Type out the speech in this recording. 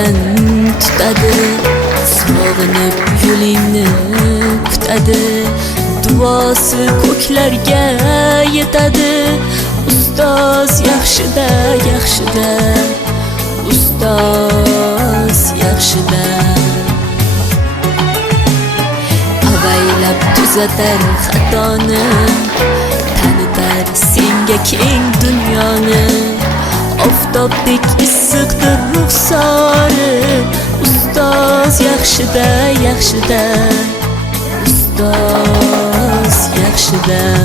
ko'klardan tutadi, sog'inib yo'lingni kutadi, duosi ko'klarga yetadi. Ustoz yaxshida, yaxshida, ustoz yaxshida. Avaylab tuzatar xatoni, tanitar senga keng dunyoni. Oftobdek issiqdir ruxsori, ustoz yaxshida, yaxshida, ustoz yaxshida.